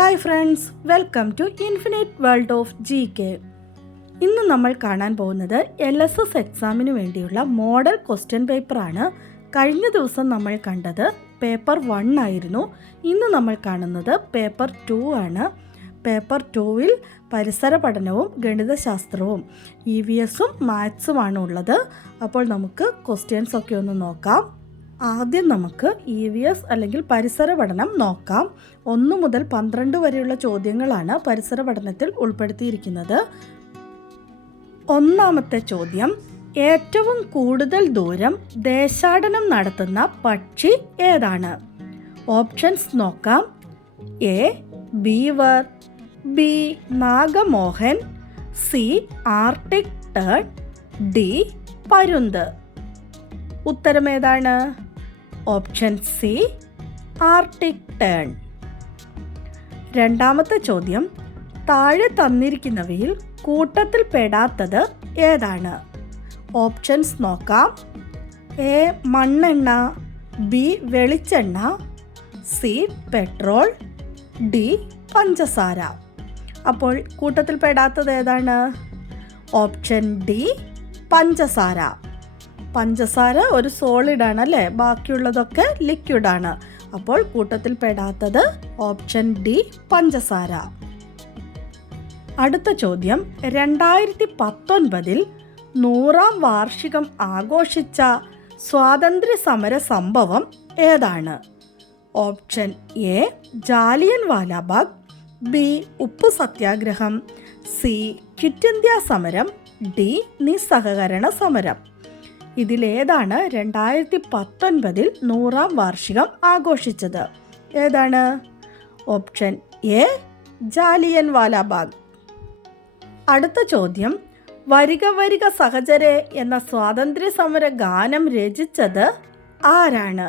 Hi friends, welcome to infinite world of GK. ഇന്ന് നമ്മൾ കാണാൻ പോകുന്നത് LSS എക്സാമിന് വേണ്ടിയുള്ള മോഡൽ ക്വസ്റ്റ്യൻ പേപ്പറാണ്. കഴിഞ്ഞ ദിവസം നമ്മൾ കണ്ടത് പേപ്പർ 1 ആയിരുന്നു. ഇന്ന് നമ്മൾ കാണുന്നത് പേപ്പർ 2 ആണ്. പേപ്പർ 2-ൽ പരിസര പഠനവും ഗണിതശാസ്ത്രവും EVSഉം മാത്സുമാണ് ഉള്ളത്. അപ്പോൾ നമുക്ക് ക്വസ്റ്റ്യൻസ് ഒക്കെ ഒന്ന് നോക്കാം. ആദ്യം നമുക്ക് EVS അല്ലെങ്കിൽ പരിസര പഠനം നോക്കാം. 1 മുതൽ 12 വരെയുള്ള ചോദ്യങ്ങളാണ് പരിസര പഠനത്തിൽ ഉൾപ്പെടുത്തിയിരിക്കുന്നത്. ഒന്നാമത്തെ ചോദ്യം, ഏറ്റവും കൂടുതൽ ദൂരം ദേശാടനം നടത്തുന്ന പക്ഷി ഏതാണ്? ഓപ്ഷൻസ് നോക്കാം. A. ബീവർ, B. Nagamohan, C. Arctic tern, D. പരുന്ത്. ഉത്തരം ഏതാണ്? Option C. Arctic tern. രണ്ടാമത്തെ ചോദ്യം, താഴെ തന്നിരിക്കുന്നവയിൽ കൂട്ടത്തിൽ പെടാത്തത് ഏതാണ്? ഓപ്ഷൻസ് നോക്കാം. A. മണ്ണെണ്ണ, B. വെളിച്ചെണ്ണ, C. Petrol, D. പഞ്ചസാര. അപ്പോൾ കൂട്ടത്തിൽ പെടാത്തത് ഏതാണ്? Option D. പഞ്ചസാര. പഞ്ചസാര ഒരു സോളിഡാണ് അല്ലേ, ബാക്കിയുള്ളതൊക്കെ ലിക്വിഡാണ്. അപ്പോൾ കൂട്ടത്തിൽ പെടാത്തത് ഓപ്ഷൻ D. പഞ്ചസാര. അടുത്ത ചോദ്യം, 2019-ൽ 100-ാം വാർഷികം ആഘോഷിച്ച സ്വാതന്ത്ര്യ സമര സംഭവം ഏതാണ്? Option A. Jallian Walabagh, B. ഉപ്പു സത്യാഗ്രഹം, C. ക്വിറ്റ് ഇന്ത്യ സമരം, D. നിസ്സഹകരണ സമരം. ഇതിലേതാണ് 2019-ൽ 100-ാം വാർഷികം ആഘോഷിച്ചത്? ഏതാണ്? Option A. ജാലിയൻ വാലാബാഗ്. അടുത്ത ചോദ്യം, വരിക വരിക സഹചരെ എന്ന സ്വാതന്ത്ര്യ സമര ഗാനം രചിച്ചത് ആരാണ്?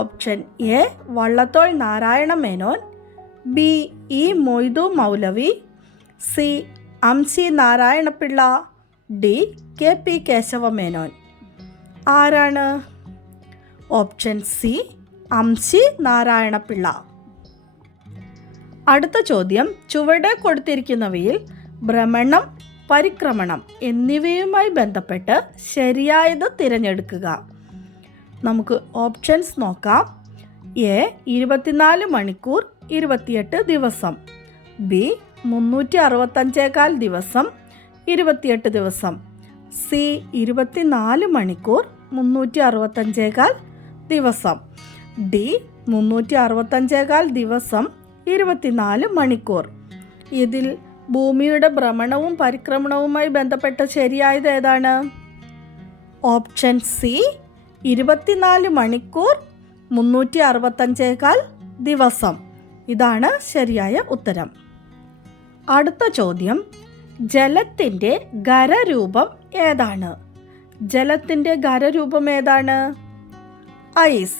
Option A. Vallathol Narayana Menon, B. E. Moidu Maulavi, C. Amshi Narayanapillai, D. KP Kesavamenon. ആരാണ്? Option C. അംശി നാരായണപിള്ള. അടുത്ത ചോദ്യം, ചുവടെ കൊടുത്തിരിക്കുന്നവയിൽ ഭ്രമണം, പരിക്രമണം എന്നിവയുമായി ബന്ധപ്പെട്ട് ശരിയായത് തിരഞ്ഞെടുക്കുക. നമുക്ക് ഓപ്ഷൻസ് നോക്കാം. A. 24 മണിക്കൂർ 28 ദിവസം, B. 365 ദിവസം 28 ദിവസം, C. 24 മണിക്കൂർ 365 ദിവസം, D. 365 ദിവസം 24 മണിക്കൂർ. ഇതിൽ ഭൂമിയുടെ ഭ്രമണവും പരിക്രമണവുമായി ബന്ധപ്പെട്ട് ശരിയായത് ഏതാണ്? Option C. 24 മണിക്കൂർ 365 ദിവസം. ഇതാണ് ശരിയായ ഉത്തരം. അടുത്ത ചോദ്യം, ജലത്തിൻ്റെ ഖരരൂപം ഏതാണ്? ജലത്തിൻ്റെ ഖരരൂപം ഏതാണ്? ഐസ്.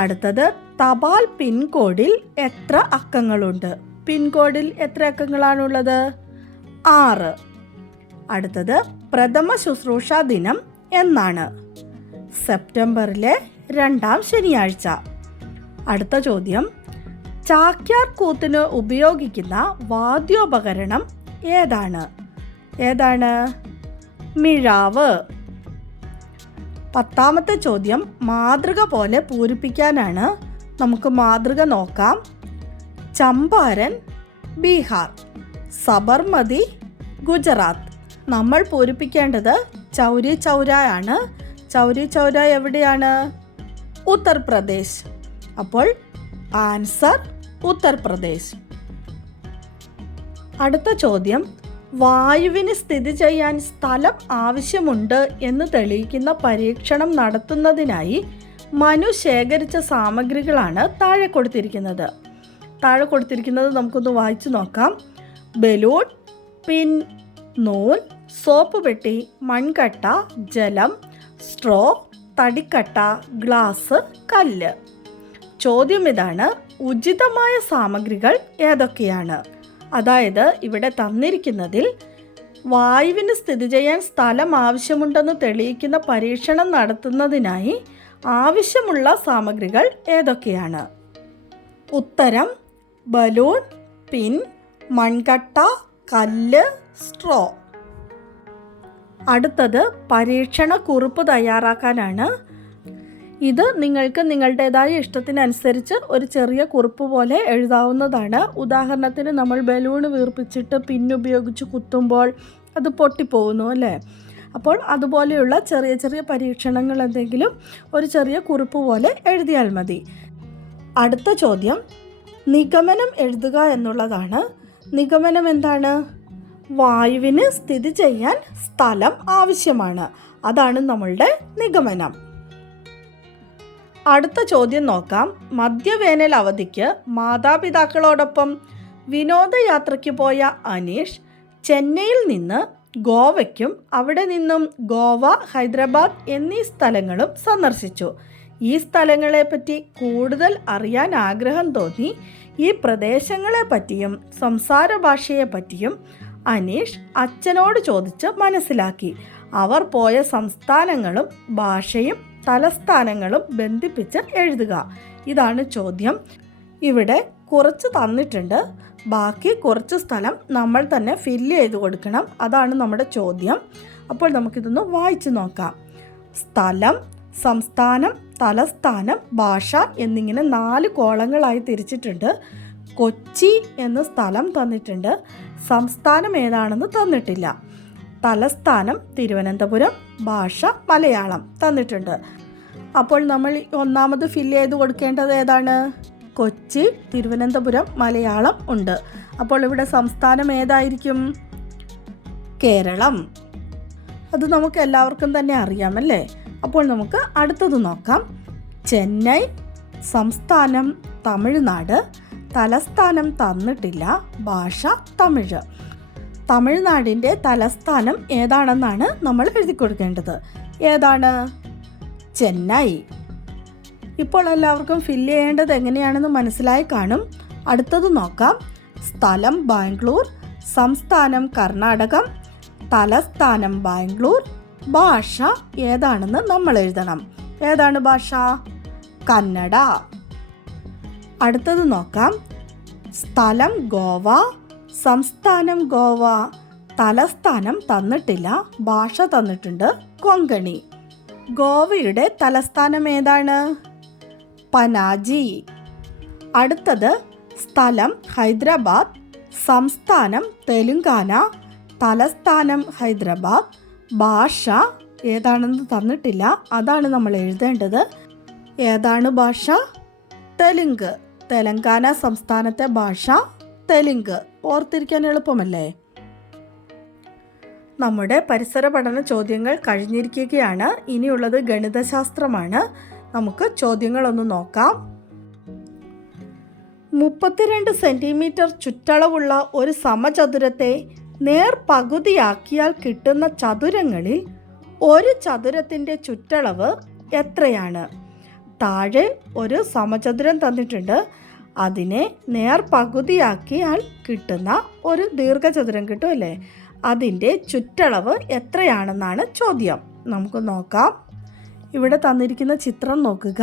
അടുത്തത്, തപാൽ പിൻകോഡിൽ എത്ര അക്കങ്ങളുണ്ട്? പിൻകോഡിൽ എത്ര അക്കങ്ങളാണുള്ളത്? 6. അടുത്തത്, പ്രഥമ ശുശ്രൂഷ ദിനം എന്നാണ്? സെപ്റ്റംബറിലെ 2-ാം ശനിയാഴ്ച. അടുത്ത ചോദ്യം, ചാക്യാർ കൂത്തിന് ഉപയോഗിക്കുന്ന വാദ്യോപകരണം ഏതാണ്? ഏതാണ്? മിഴാവ്. 10ാമത്തെ ചോദ്യം, മാതൃക പോലെ പൂരിപ്പിക്കാനാണ്. നമുക്ക് മാതൃക നോക്കാം. ചമ്പാരൻ ബീഹാർ, സബർമതി ഗുജറാത്ത്. നമ്മൾ പൂരിപ്പിക്കേണ്ടത് ചൗരി ചൗരയാണ്. ചൗരി ചൗര എവിടെയാണ്? ഉത്തർപ്രദേശ്. അപ്പോൾ ആൻസർ ഉത്തർപ്രദേശ്. അടുത്ത ചോദ്യം, വായുവിന് സ്ഥിതി ചെയ്യാൻ സ്ഥലം ആവശ്യമുണ്ട് എന്ന് തെളിയിക്കുന്ന പരീക്ഷണം നടത്തുന്നതിനായി മനു ശേഖരിച്ച സാമഗ്രികളാണ് താഴെ കൊടുത്തിരിക്കുന്നത്. താഴെ കൊടുത്തിരിക്കുന്നത് നമുക്കൊന്ന് വായിച്ചു നോക്കാം. ബലൂൺ, പിൻ, നൂൽ, സോപ്പ് പെട്ടി, മൺകട്ട, ജലം, സ്ട്രോ, തടിക്കട്ട, ഗ്ലാസ്, കല്ല്. ചോദ്യം ഇതാണ്, ഉചിതമായ സാമഗ്രികൾ ഏതൊക്കെയാണ്? അതായത് ഇവിടെ തന്നിരിക്കുന്നതിൽ വായുവിന് സ്ഥിതി ചെയ്യാൻ സ്ഥലം ആവശ്യമുണ്ടെന്ന് തെളിയിക്കുന്ന പരീക്ഷണം നടത്തുന്നതിനായി ആവശ്യമുള്ള സാമഗ്രികൾ ഏതൊക്കെയാണ്? ഉത്തരം ബലൂൺ, പിൻ, മൺകട്ട, കല്ല്, സ്ട്രോ. അടുത്തത് പരീക്ഷണ കുറിപ്പ് തയ്യാറാക്കാനാണ്. ഇത് നിങ്ങൾക്ക് നിങ്ങളുടേതായ ഇഷ്ടത്തിനനുസരിച്ച് ഒരു ചെറിയ കുറിപ്പ് പോലെ എഴുതാവുന്നതാണ്. ഉദാഹരണത്തിന് നമ്മൾ ബലൂൺ വീർപ്പിച്ചിട്ട് പിന്നുപയോഗിച്ച് കുത്തുമ്പോൾ അത് പൊട്ടിപ്പോകുന്നു അല്ലേ? അപ്പോൾ അതുപോലെയുള്ള ചെറിയ ചെറിയ പരീക്ഷണങ്ങൾ എന്തെങ്കിലും ഒരു ചെറിയ കുറിപ്പ് പോലെ എഴുതിയാൽ മതി. അടുത്ത ചോദ്യം നിഗമനം എഴുതുക എന്നുള്ളതാണ്. നിഗമനം എന്താണ്? വായുവിന് സ്ഥിതി ചെയ്യാൻ സ്ഥലം ആവശ്യമാണ്. അതാണ് നമ്മളുടെ നിഗമനം. അടുത്ത ചോദ്യം നോക്കാം. മധ്യവേനൽ അവധിക്ക് മാതാപിതാക്കളോടൊപ്പം വിനോദയാത്രയ്ക്ക് പോയ അനീഷ് ചെന്നൈയിൽ നിന്ന് ഗോവയ്ക്കും അവിടെ നിന്നും ഗോവ, ഹൈദരാബാദ് എന്നീ സ്ഥലങ്ങളും സന്ദർശിച്ചു. ഈ സ്ഥലങ്ങളെപ്പറ്റി കൂടുതൽ അറിയാൻ ആഗ്രഹം തോന്നി. ഈ പ്രദേശങ്ങളെപ്പറ്റിയും സംസാര ഭാഷയെപ്പറ്റിയും അനീഷ് അച്ഛനോട് ചോദിച്ച് മനസ്സിലാക്കി. അവർ പോയ സംസ്ഥാനങ്ങളും ഭാഷയും തലസ്ഥാനങ്ങളും ബന്ധിപ്പിച്ച് എഴുതുക. ഇതാണ് ചോദ്യം. ഇവിടെ കുറച്ച് തന്നിട്ടുണ്ട്. ബാക്കി കുറച്ച് സ്ഥലം നമ്മൾ തന്നെ ഫില്ല് ചെയ്ത് കൊടുക്കണം. അതാണ് നമ്മുടെ ചോദ്യം. അപ്പോൾ നമുക്കിതൊന്ന് വായിച്ചു നോക്കാം. സ്ഥലം, സംസ്ഥാനം, തലസ്ഥാനം, ഭാഷ എന്നിങ്ങനെ 4 കോളങ്ങളായി തിരിച്ചിട്ടുണ്ട്. കൊച്ചി എന്ന സ്ഥലം തന്നിട്ടുണ്ട്. സംസ്ഥാനം ഏതാണെന്ന് തന്നിട്ടില്ല. തലസ്ഥാനം തിരുവനന്തപുരം, ഭാഷ മലയാളം തന്നിട്ടുണ്ട്. അപ്പോൾ നമ്മൾ ഒന്നാമത് ഫില്ല് ചെയ്ത് കൊടുക്കേണ്ടത് ഏതാണ്? കൊച്ചി, തിരുവനന്തപുരം, മലയാളം ഉണ്ട്. അപ്പോൾ ഇവിടെ സംസ്ഥാനം ഏതായിരിക്കും? കേരളം. അത് നമുക്ക് എല്ലാവർക്കും തന്നെ അറിയാമല്ലേ? അപ്പോൾ നമുക്ക് അടുത്തത് നോക്കാം. ചെന്നൈ, സംസ്ഥാനം തമിഴ്നാട്, തലസ്ഥാനം തന്നിട്ടില്ല, ഭാഷ തമിഴ്. തമിഴ്നാടിൻ്റെ തലസ്ഥാനം ഏതാണെന്നാണ് നമ്മൾ എഴുതി കൊടുക്കേണ്ടത്. ഏതാണ്? ചെന്നൈ. ഇപ്പോൾ എല്ലാവർക്കും ഫില്ല് ചെയ്യേണ്ടത് എങ്ങനെയാണെന്ന് മനസ്സിലായി കാണും. അടുത്തത് നോക്കാം. സ്ഥലം ബാംഗ്ലൂർ, സംസ്ഥാനം കർണാടകം, തലസ്ഥാനം ബാംഗ്ലൂർ, ഭാഷ ഏതാണെന്ന് നമ്മൾ എഴുതണം. ഏതാണ് ഭാഷ? കന്നഡ. അടുത്തത് നോക്കാം. സ്ഥലം ഗോവ, സംസ്ഥാനം ഗോവ, തലസ്ഥാനം തന്നിട്ടില്ല, ഭാഷ തന്നിട്ടുണ്ട് കൊങ്കണി. ഗോവയുടെ തലസ്ഥാനം ഏതാണ്? പനാജി. അടുത്തത് സ്ഥലം ഹൈദരാബാദ്, സംസ്ഥാനം തെലുങ്കാന, തലസ്ഥാനം ഹൈദരാബാദ്, ഭാഷ ഏതാണെന്ന് തന്നിട്ടില്ല, അതാണ് നമ്മൾ എഴുതേണ്ടത്. ഏതാണ് ഭാഷ? തെലുങ്ക്. തെലങ്കാന സംസ്ഥാനത്തെ ഭാഷ തെലുങ്ക്. ഓർത്തിരിക്കാൻ എളുപ്പമല്ലേ? നമ്മുടെ പരിസര പഠന ചോദ്യങ്ങൾ കഴിഞ്ഞിരിക്കുകയാണ്. ഇനിയുള്ളത് ഗണിതശാസ്ത്രമാണ്. നമുക്ക് ചോദ്യങ്ങളൊന്ന് നോക്കാം. 32 സെൻറ്റിമീറ്റർ ചുറ്റളവുള്ള ഒരു സമചതുരത്തെ നേർ പകുതിയാക്കിയാൽ കിട്ടുന്ന ചതുരങ്ങളിൽ ഒരു ചതുരത്തിൻ്റെ ചുറ്റളവ് എത്രയാണ്? താഴെ ഒരു സമചതുരം തന്നിട്ടുണ്ട്. അതിനെ നേർ പകുതിയാക്കിയാൽ കിട്ടുന്ന ഒരു ദീർഘചതുരം കിട്ടുമല്ലേ? അതിൻ്റെ ചുറ്റളവ് എത്രയാണെന്നാണ് ചോദ്യം. നമുക്ക് നോക്കാം. ഇവിടെ തന്നിരിക്കുന്ന ചിത്രം നോക്കുക.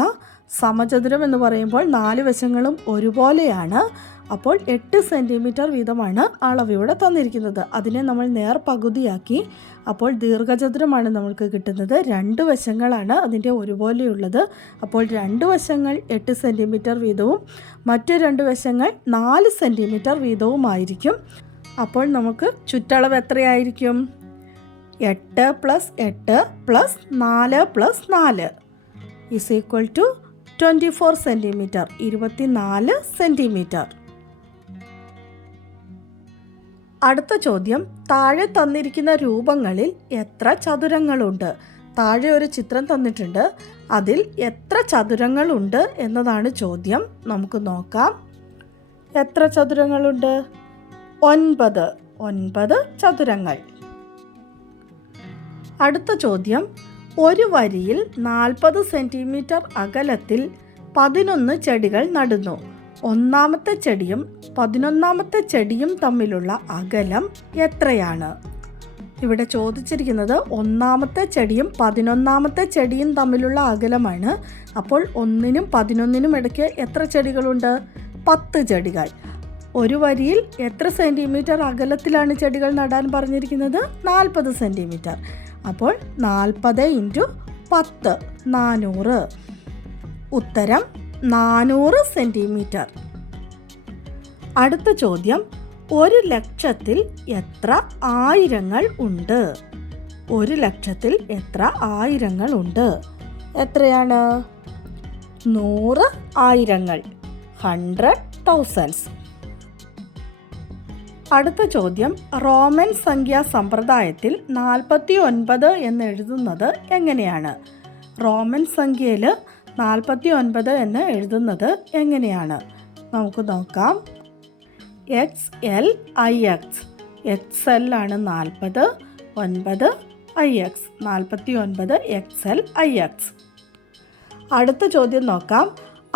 സമചതുരം എന്ന് പറയുമ്പോൾ 4 വശങ്ങളും ഒരുപോലെയാണ്. അപ്പോൾ 8 സെൻറ്റിമീറ്റർ വീതമാണ് അളവ് ഇവിടെ തന്നിരിക്കുന്നത്. അതിനെ നമ്മൾ നേർ പകുതിയാക്കി. അപ്പോൾ ദീർഘചതുരമാണ് നമ്മൾക്ക് കിട്ടുന്നത്. 2 വശങ്ങളാണ് അതിൻ്റെ ഒരുപോലെയുള്ളത്. അപ്പോൾ 2 വശങ്ങൾ 8 സെൻറ്റിമീറ്റർ വീതവും മറ്റ് 2 വശങ്ങൾ 4 സെൻറ്റിമീറ്റർ വീതവുമായിരിക്കും. അപ്പോൾ നമുക്ക് ചുറ്റളവ് എത്രയായിരിക്കും? 8 + 8 + 4 + 4 = 24 സെൻറ്റിമീറ്റർ. 24 സെൻറ്റിമീറ്റർ. അടുത്ത ചോദ്യം. താഴെ തന്നിരിക്കുന്ന രൂപങ്ങളിൽ എത്ര ചതുരങ്ങളുണ്ട്? താഴെ ഒരു ചിത്രം തന്നിട്ടുണ്ട്. അതിൽ എത്ര ചതുരങ്ങളുണ്ട് എന്നതാണ് ചോദ്യം. നമുക്ക് നോക്കാം. എത്ര ചതുരങ്ങളുണ്ട്? 9 ചതുരങ്ങൾ. അടുത്ത ചോദ്യം. ഒരു വരിയിൽ 40 സെൻറ്റിമീറ്റർ അകലത്തിൽ 11 ചെടികൾ നടുന്നു. ഒന്നാമത്തെ ചെടിയും 11ാമത്തെ ചെടിയും തമ്മിലുള്ള അകലം എത്രയാണ്? ഇവിടെ ചോദിച്ചിരിക്കുന്നത് ഒന്നാമത്തെ ചെടിയും 11ാമത്തെ ചെടിയും തമ്മിലുള്ള അകലമാണ്. അപ്പോൾ 1നും 11നും ഇടയ്ക്ക് എത്ര ചെടികളുണ്ട്? 10 ചെടികൾ. ഒരു വരിയിൽ എത്ര സെൻറ്റിമീറ്റർ അകലത്തിലാണ് ചെടികൾ നടാൻ പറഞ്ഞിരിക്കുന്നത്? 40 സെൻറ്റിമീറ്റർ. അപ്പോൾ 40 × 10 400. ഉത്തരം 400 സെൻറ്റിമീറ്റർ. അടുത്ത ചോദ്യം, 1,00,000-ൽ എത്ര ആയിരങ്ങൾ ഉണ്ട്? 1,00,000-ൽ എത്ര ആയിരങ്ങൾ ഉണ്ട്? എത്രയാണ്? 100 ആയിരങ്ങൾ, 100,000s. അടുത്ത ചോദ്യം, റോമൻ സംഖ്യാ സമ്പ്രദായത്തിൽ 49 എന്ന് എഴുതുന്നത് എങ്ങനെയാണ്? റോമൻ സംഖ്യയിൽ 49 എന്ന് എഴുതുന്നത് എങ്ങനെയാണ്? നമുക്ക് നോക്കാം. XLIX. XL ആണ് 40, 9 IX, 49 XLIX. അടുത്ത ചോദ്യം നോക്കാം.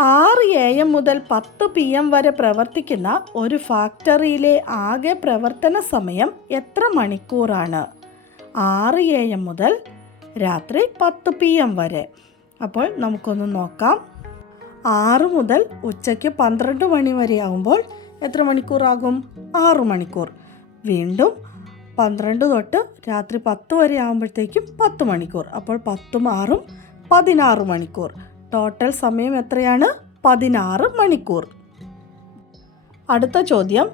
6 AM മുതൽ 10 PM വരെ പ്രവർത്തിക്കുന്ന ഒരു ഫാക്ടറിയിലെ ആകെ പ്രവർത്തന സമയം എത്ര മണിക്കൂറാണ്? 6 AM മുതൽ രാത്രി 10 PM വരെ. അപ്പോൾ നമുക്കൊന്ന് നോക്കാം. 6 മുതൽ ഉച്ചയ്ക്ക് 12 മണി വരെ ആകുമ്പോൾ എത്ര മണിക്കൂറാകും? 6 മണിക്കൂർ. വീണ്ടും 12 തൊട്ട് രാത്രി 10 വരെ ആകുമ്പോഴത്തേക്കും 10 മണിക്കൂർ. അപ്പോൾ 10ഉം 6ഉം 16 മണിക്കൂർ. ടോട്ടൽ സമയം എത്രയാണ്? 16 മണിക്കൂർ. അടുത്ത ചോദ്യം,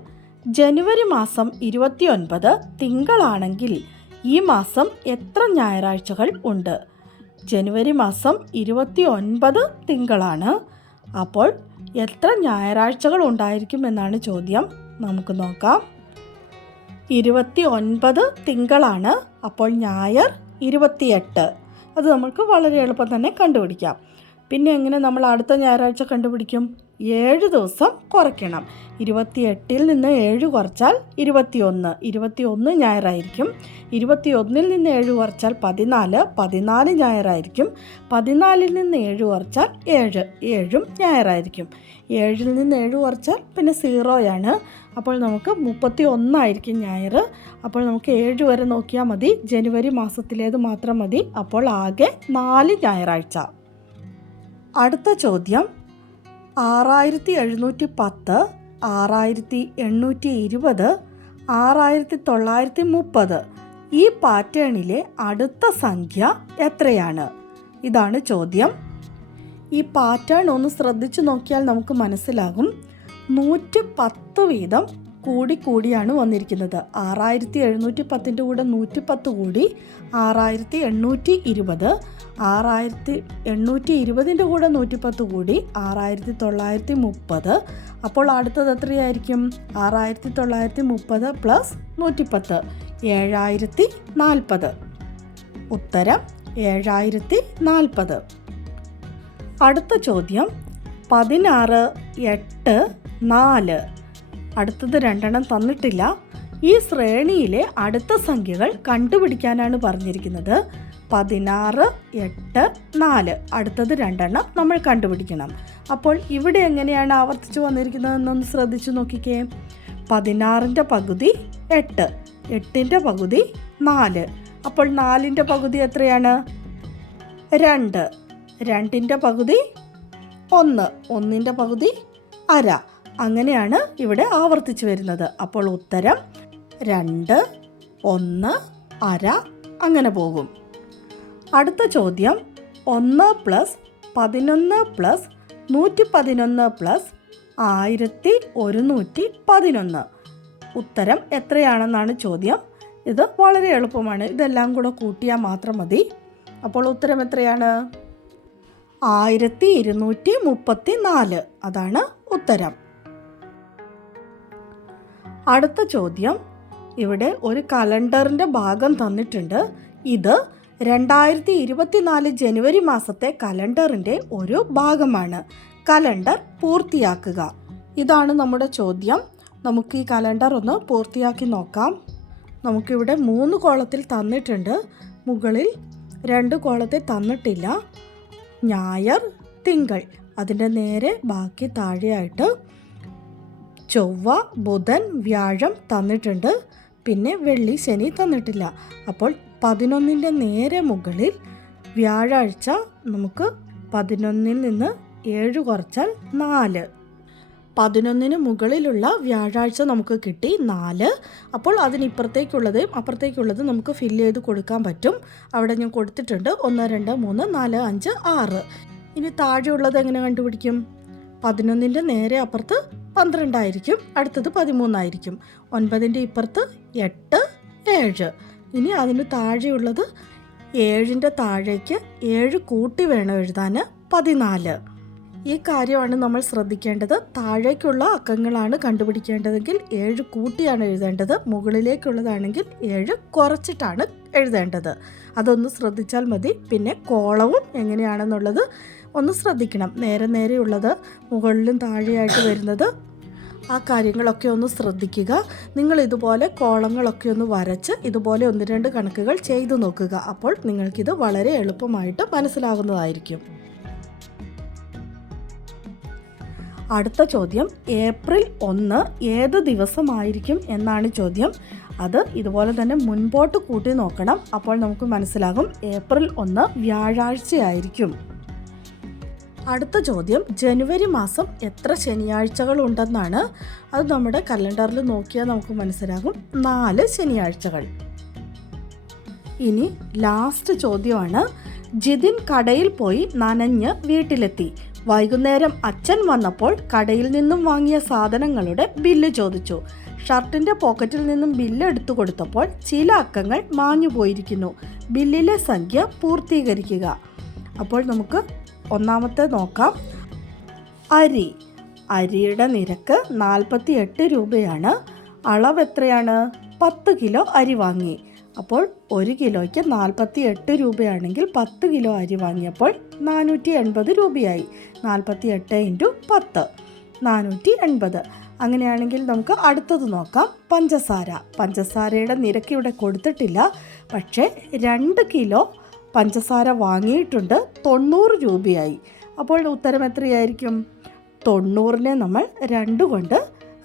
ജനുവരി മാസം 29 തിങ്കളാണെങ്കിൽ ഈ മാസം എത്ര ഞായറാഴ്ചകൾ ഉണ്ട്? ജനുവരി മാസം 29 തിങ്കളാണ്. അപ്പോൾ എത്ര ഞായറാഴ്ചകൾ ഉണ്ടായിരിക്കും എന്നാണ് ചോദ്യം. നമുക്ക് നോക്കാം. 29 തിങ്കളാണ്. അപ്പോൾ ഞായർ 28. അത് നമുക്ക് വളരെ എളുപ്പം തന്നെ കണ്ടുപിടിക്കാം. പിന്നെ എങ്ങനെ നമ്മൾ അടുത്ത ഞായറാഴ്ച കണ്ടുപിടിക്കും? 7 ദിവസം കുറയ്ക്കണം. 28-ൽ നിന്ന് 7 കുറച്ചാൽ 21. 21 ഞായറായിരിക്കും. 21-ൽ നിന്ന് 7 കുറച്ചാൽ 14. 14 ഞായറായിരിക്കും. 14-ൽ നിന്ന് 7 കുറച്ചാൽ 7. 7ഉം ഞായറായിരിക്കും. 7-ൽ നിന്ന് 7 കുറച്ചാൽ പിന്നെ 0 അപ്പോൾ നമുക്ക് 31 ഞായർ. അപ്പോൾ നമുക്ക് 7 വരെ നോക്കിയാൽ മതി. ജനുവരി മാസത്തിലേത് മാത്രം മതി. അപ്പോൾ ആകെ 4 ഞായറാഴ്ച. അടുത്ത ചോദ്യം, 6710, 6820, 6930 ഈ പാറ്റേണിലെ അടുത്ത സംഖ്യ എത്രയാണ്? ഇതാണ് ചോദ്യം. ഈ പാറ്റേൺ ഒന്ന് ശ്രദ്ധിച്ചു നോക്കിയാൽ നമുക്ക് മനസ്സിലാകും. 110 വീതം കൂടിയാണ് വന്നിരിക്കുന്നത്. 6710-ൻ്റെ കൂടെ 110 കൂടി 6820, 6820-ൻ്റെ കൂടെ 110 കൂടി 6930. അപ്പോൾ അടുത്തത് എത്രയായിരിക്കും? 6930 പ്ലസ് 110 7040. ഉത്തരം 7040. അടുത്ത ചോദ്യം, 16, 8, 4. അടുത്തത് 2 തന്നിട്ടില്ല. ഈ ശ്രേണിയിലെ അടുത്ത സംഖ്യകൾ കണ്ടുപിടിക്കാനാണ് പറഞ്ഞിരിക്കുന്നത്. 16, 8, 4. അടുത്തത് 2 നമ്മൾ കണ്ടുപിടിക്കണം. അപ്പോൾ ഇവിടെ എങ്ങനെയാണ് ആവർത്തിച്ച് വന്നിരിക്കുന്നതെന്നൊന്ന് ശ്രദ്ധിച്ചു നോക്കിക്കേ. 16-ൻ്റെ പകുതി 8, 8-ൻ്റെ പകുതി 4. അപ്പോൾ 4-ൻ്റെ പകുതി എത്രയാണ്? 2. 2-ൻ്റെ പകുതി 1, 1-ൻ്റെ പകുതി അര. അങ്ങനെയാണ് ഇവിടെ ആവർത്തിച്ച് വരുന്നത്. അപ്പോൾ ഉത്തരം 2, 1, അര അങ്ങനെ പോകും. അടുത്ത ചോദ്യം, 1 + 11 + 111 + 1111. ഉത്തരം എത്രയാണെന്നാണ് ചോദ്യം. ഇത് വളരെ എളുപ്പമാണ്. ഇതെല്ലാം കൂടെ കൂട്ടിയാൽ മാത്രം മതി. അപ്പോൾ ഉത്തരം എത്രയാണ്? 1234. അതാണ് ഉത്തരം. അടുത്ത ചോദ്യം, ഇവിടെ ഒരു കലണ്ടറിൻ്റെ ഭാഗം തന്നിട്ടുണ്ട്. ഇത് 2024 ജനുവരി മാസത്തെ കലണ്ടറിൻ്റെ ഒരു ഭാഗമാണ്. കലണ്ടർ പൂർത്തിയാക്കുക. ഇതാണ് നമ്മുടെ ചോദ്യം. നമുക്ക് ഈ കലണ്ടർ ഒന്ന് പൂർത്തിയാക്കി നോക്കാം. നമുക്കിവിടെ 3 കോളത്തിൽ തന്നിട്ടുണ്ട്. മുകളിൽ 2 കോളത്തിൽ തന്നിട്ടില്ല. ഞായർ, തിങ്കൾ, അതിൻ്റെ നേരെ ബാക്കി താഴെയായിട്ട് ചൊവ്വ, ബുധൻ, വ്യാഴം തന്നിട്ടുണ്ട്. പിന്നെ വെള്ളി, ശനി തന്നിട്ടില്ല. അപ്പോൾ 11-ൻ്റെ നേരെ മുകളിൽ വ്യാഴാഴ്ച നമുക്ക് 11-ൽ നിന്ന് 7 കുറച്ചാൽ 4. 11 മുകളിലുള്ള വ്യാഴാഴ്ച നമുക്ക് കിട്ടി 4. അപ്പോൾ അതിനിപ്പുറത്തേക്കുള്ളതും അപ്പുറത്തേക്കുള്ളതും നമുക്ക് ഫില്ല് ചെയ്ത് കൊടുക്കാൻ പറ്റും. അവിടെ ഞാൻ കൊടുത്തിട്ടുണ്ട് 1 2 3 4 5 6. ഇനി താഴെയുള്ളത് എങ്ങനെ കണ്ടുപിടിക്കും? 11ൻ്റെ നേരെ അപ്പുറത്ത് 12 ആയിരിക്കും, അടുത്തത് 13 ആയിരിക്കും. 9ൻ്റെ ഇപ്പുറത്ത് 8 7. ഇനി അതിന് താഴെയുള്ളത് 7ൻ്റെ താഴേക്ക് 7 കൂട്ടി വേണം എഴുതാൻ, 14. ഈ കാര്യമാണ് നമ്മൾ ശ്രദ്ധിക്കേണ്ടത്. താഴേക്കുള്ള അക്കങ്ങളാണ് കണ്ടുപിടിക്കേണ്ടതെങ്കിൽ 7 കൂട്ടിയാണ് എഴുതേണ്ടത്. മുകളിലേക്കുള്ളതാണെങ്കിൽ 7 കുറച്ചിട്ടാണ് എഴുതേണ്ടത്. അതൊന്ന് ശ്രദ്ധിച്ചാൽ മതി. പിന്നെ കോളവും എങ്ങനെയാണെന്നുള്ളത് ഒന്ന് ശ്രദ്ധിക്കണം. നേരെയുള്ളത് മുകളിലും താഴെയായിട്ട് വരുന്നത്, ആ കാര്യങ്ങളൊക്കെ ഒന്ന് ശ്രദ്ധിക്കുക. നിങ്ങൾ ഇതുപോലെ കോളങ്ങളൊക്കെ ഒന്ന് വരച്ച് ഇതുപോലെ 1-2 കണക്കുകൾ ചെയ്തു നോക്കുക. അപ്പോൾ നിങ്ങൾക്കിത് വളരെ എളുപ്പമായിട്ട് മനസ്സിലാകുന്നതായിരിക്കും. അടുത്ത ചോദ്യം, ഏപ്രിൽ 1 ഏത് ദിവസമായിരിക്കും എന്നാണ് ചോദ്യം. അത് ഇതുപോലെ തന്നെ മുൻപോട്ട് കൂട്ടി നോക്കണം. അപ്പോൾ നമുക്ക് മനസ്സിലാകും ഏപ്രിൽ 1 വ്യാഴാഴ്ചയായിരിക്കും. അടുത്ത ചോദ്യം, ജനുവരി മാസം എത്ര ശനിയാഴ്ചകൾ ഉണ്ടെന്നാണ്. അത് നമ്മുടെ കലണ്ടറിൽ നോക്കിയാൽ നമുക്ക് മനസ്സിലാകും, 4 ശനിയാഴ്ചകൾ. ഇനി ലാസ്റ്റ് ചോദ്യമാണ്, ജിതിൻ കടയിൽ പോയി നനഞ്ഞ് വീട്ടിലെത്തി. വൈകുന്നേരം അച്ഛൻ വന്നപ്പോൾ കടയിൽ നിന്നും വാങ്ങിയ സാധനങ്ങളുടെ ബില്ല് ചോദിച്ചു. ഷർട്ടിൻ്റെ പോക്കറ്റിൽ നിന്നും ബില്ല് എടുത്തു കൊടുത്തപ്പോൾ ചില അക്കങ്ങൾ മാഞ്ഞു പോയിരിക്കുന്നു. ബില്ലിലെ സംഖ്യ പൂർത്തീകരിക്കുക. അപ്പോൾ നമുക്ക് ഒന്നാമത്തെ നോക്കാം. അരിയുടെ നിരക്ക് 48 രൂപയാണ്. അളവ് എത്രയാണ്? 10 കിലോ അരി വാങ്ങി. അപ്പോൾ 1 കിലോയ്ക്ക് 48 രൂപയാണെങ്കിൽ 10 കിലോ അരി വാങ്ങിയപ്പോൾ 480 രൂപയായി. 48 × 10 480. അങ്ങനെയാണെങ്കിൽ നമുക്ക് അടുത്തത് നോക്കാം. പഞ്ചസാരയുടെ നിരക്ക് ഇവിടെ കൊടുത്തിട്ടില്ല, പക്ഷേ 2 കിലോ പഞ്ചസാര വാങ്ങിയിട്ടുണ്ട്, 90 രൂപയായി. അപ്പോൾ ഉത്തരം എത്രയായിരിക്കും? 90നെ നമ്മൾ 2 കൊണ്ട്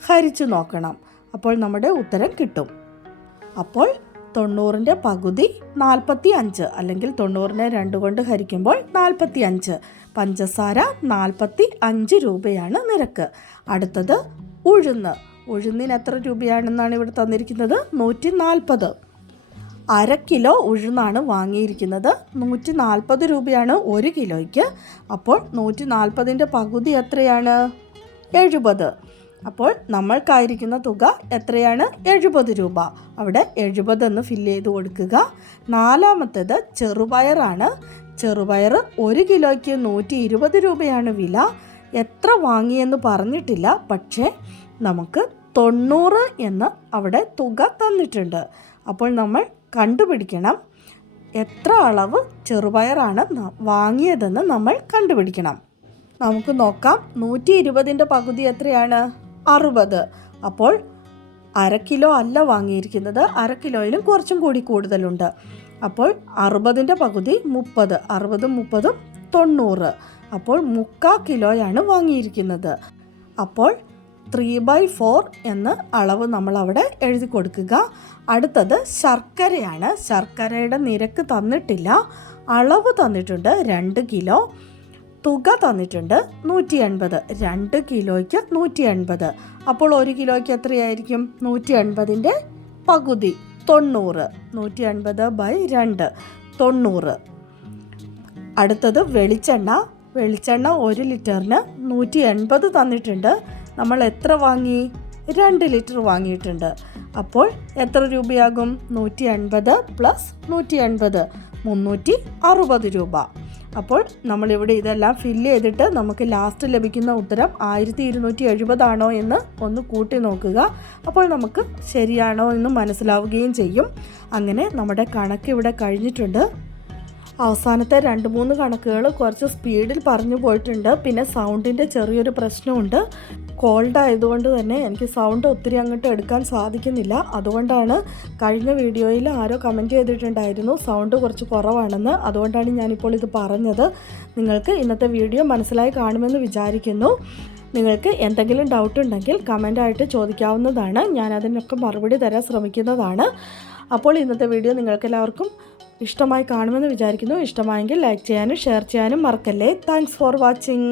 ഹരിച്ചു നോക്കണം. അപ്പോൾ നമ്മുടെ ഉത്തരം കിട്ടും. അപ്പോൾ 90ൻ്റെ പകുതി 45, അല്ലെങ്കിൽ 90നെ 2 കൊണ്ട് ഹരിക്കുമ്പോൾ 45. പഞ്ചസാര 45 രൂപയാണ് നിരക്ക്. അടുത്തത് ഉഴുന്നിന് എത്ര രൂപയാണെന്നാണ് ഇവിടെ തന്നിരിക്കുന്നത്? 140. 1/2 കിലോ ഉഴുന്നാണ് വാങ്ങിയിരിക്കുന്നത്. 140 രൂപയാണ് 1 കിലോയ്ക്ക്. അപ്പോൾ 140ൻ്റെ പകുതി എത്രയാണ്? 70. അപ്പോൾ നമ്മൾക്കായിരിക്കുന്ന തുക എത്രയാണ്? 70 രൂപ. അവിടെ 70 എന്ന് ഫില്ല് ചെയ്ത് കൊടുക്കുക. നാലാമത്തേത് ചെറുപയറാണ്. ചെറുപയർ 1 കിലോയ്ക്ക് 120 രൂപയാണ് വില. എത്ര വാങ്ങിയെന്ന് പറഞ്ഞിട്ടില്ല, പക്ഷേ നമുക്ക് 90 എന്ന് അവിടെ തുക തന്നിട്ടുണ്ട്. അപ്പോൾ നമ്മൾ കണ്ടുപിടിക്കണം എത്ര അളവ് ചെറുപയറാണ് വാങ്ങിയതെന്ന് നമ്മൾ കണ്ടുപിടിക്കണം. നമുക്ക് നോക്കാം. 120ൻ്റെ പകുതി എത്രയാണ്? 60. അപ്പോൾ 1/2 കിലോ അല്ല വാങ്ങിയിരിക്കുന്നത്, 1/2 കിലോയിലും കുറച്ചും കൂടി കൂടുതലുണ്ട്. അപ്പോൾ 60ൻ്റെ പകുതി 30. 60 30 90. അപ്പോൾ 3/4 കിലോയാണ് വാങ്ങിയിരിക്കുന്നത്. അപ്പോൾ 3/4 എന്ന അളവ് നമ്മൾ അവിടെ എഴുതി കൊടുക്കുക. അടുത്തത് ശർക്കരയാണ്. ശർക്കരയുടെ നിരക്ക് തന്നിട്ടില്ല, അളവ് തന്നിട്ടുണ്ട് 2 കിലോ. തുക തന്നിട്ടുണ്ട് 180. 2 കിലോയ്ക്ക് 180. അപ്പോൾ 1 കിലോയ്ക്ക് എത്രയായിരിക്കും? 180ൻ്റെ പകുതി 90. 180/2 90. അടുത്തത് വെളിച്ചെണ്ണ. 1 ലിറ്ററിന് 180 തന്നിട്ടുണ്ട്. നമ്മൾ എത്ര വാങ്ങി? 2 ലിറ്റർ വാങ്ങിയിട്ടുണ്ട്. അപ്പോൾ എത്ര രൂപയാകും? 180 + 180 360 രൂപ. അപ്പോൾ നമ്മളിവിടെ ഇതെല്ലാം ഫില്ല് ചെയ്തിട്ട് നമുക്ക് ലാസ്റ്റ് ലഭിക്കുന്ന ഉത്തരം 1270 ആണോ എന്ന് ഒന്ന് കൂട്ടി നോക്കുക. അപ്പോൾ നമുക്ക് ശരിയാണോ എന്ന് മനസ്സിലാവുകയും ചെയ്യും. അങ്ങനെ നമ്മുടെ കണക്ക് ഇവിടെ കഴിഞ്ഞിട്ടുണ്ട്. അവസാനത്തെ 2-3 കണക്കുകൾ കുറച്ച് സ്പീഡിൽ പറഞ്ഞു പോയിട്ടുണ്ട്. പിന്നെ സൗണ്ടിൻ്റെ ചെറിയൊരു പ്രശ്നമുണ്ട്. കോൾഡ് ആയതുകൊണ്ട് തന്നെ എനിക്ക് സൗണ്ട് ഒത്തിരി അങ്ങോട്ട് എടുക്കാൻ സാധിക്കുന്നില്ല. അതുകൊണ്ടാണ് കഴിഞ്ഞ വീഡിയോയിൽ ആരോ കമൻറ്റ് ചെയ്തിട്ടുണ്ടായിരുന്നു സൗണ്ട് കുറച്ച് കുറവാണെന്ന്. അതുകൊണ്ടാണ് ഞാനിപ്പോൾ ഇത് പറഞ്ഞത്. നിങ്ങൾക്ക് ഇന്നത്തെ വീഡിയോ മനസ്സിലായി കാണുമെന്ന് വിചാരിക്കുന്നു. നിങ്ങൾക്ക് എന്തെങ്കിലും ഡൗട്ട് ഉണ്ടെങ്കിൽ കമൻ്റായിട്ട് ചോദിക്കാവുന്നതാണ്. ഞാൻ അതിനൊക്കെ മറുപടി തരാൻ ശ്രമിക്കുന്നതാണ്. അപ്പോൾ ഇന്നത്തെ വീഡിയോ നിങ്ങൾക്കെല്ലാവർക്കും ഇഷ്ടമായി കാണുമെന്ന് വിചാരിക്കുന്നു. ഇഷ്ടമായെങ്കിൽ ലൈക്ക് ചെയ്യാനും ഷെയർ ചെയ്യാനും മറക്കല്ലേ. Thanks for watching.